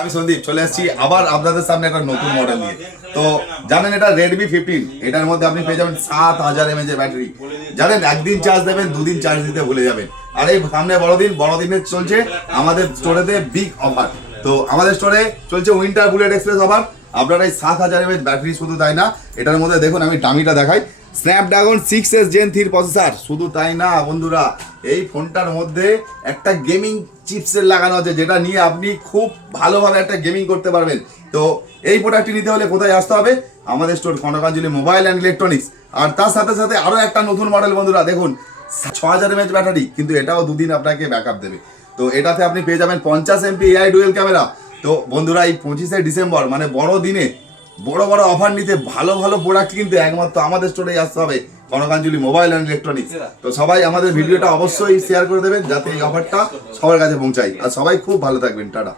আমি সন্দীপ চলে এসেছি আবার আপনাদের সামনে একটা নতুন মডেল নিয়ে। তো জানেন এটা Redmi 15, এটার মধ্যে আপনি পেয়ে যাবেন 7000 mAh এর ব্যাটারি। জানেন একদিন চার্জ দেবেন, দুদিন চার্জ দিতে ভুলে যাবেন। আর এই সামনে বড়দিনে চলছে আমাদের স্টোরেতে বিগ অফার। তো আমাদের স্টোরে চলছে উইন্টার বুলেট এক্সপ্রেস অফার। আপনারা এই 7000 mAh ব্যাটারি শুধু তাই না, এটার মধ্যে দেখুন আমি দামিটা দেখাই, স্ন্যাপড্রাগন 6s Gen 3 প্রসেসর। শুধু তাই না বন্ধুরা, এই ফোনটার মধ্যে একটা গেমিং চিপসের লাগানো আছে, যেটা নিয়ে আপনি খুব ভালোভাবে একটা গেমিং করতে পারবেন। তো এই প্রোডাক্টটি নিতে হলে কোথায় আসতে হবে? আমাদের store Kanakanjali mobile and electronics. আর তার সাথে সাথে আরও একটা নতুন মডেল বন্ধুরা, দেখুন 6000 mAh ব্যাটারি, কিন্তু এটাও দুদিন আপনাকে ব্যাকআপ দেবে। তো এটাতে আপনি পেয়ে যাবেন 50 MP AI ডুয়েল ক্যামেরা। তো বন্ধুরা এই 25শে ডিসেম্বর মানে বড়দিনে বড় বড় অফার নিতে, ভালো ভালো প্রোডাক্ট কিনতে একমাত্র আমাদের স্টোরেই আসতে হবে, কনকাঞ্জলি মোবাইল অ্যান্ড ইলেকট্রনিক্স। তো সবাই আমাদের ভিডিওটা অবশ্যই শেয়ার করে দেবেন যাতে এই অফারটা সবার কাছে পৌঁছায়। আর সবাই খুব ভালো থাকবেন, টাটা।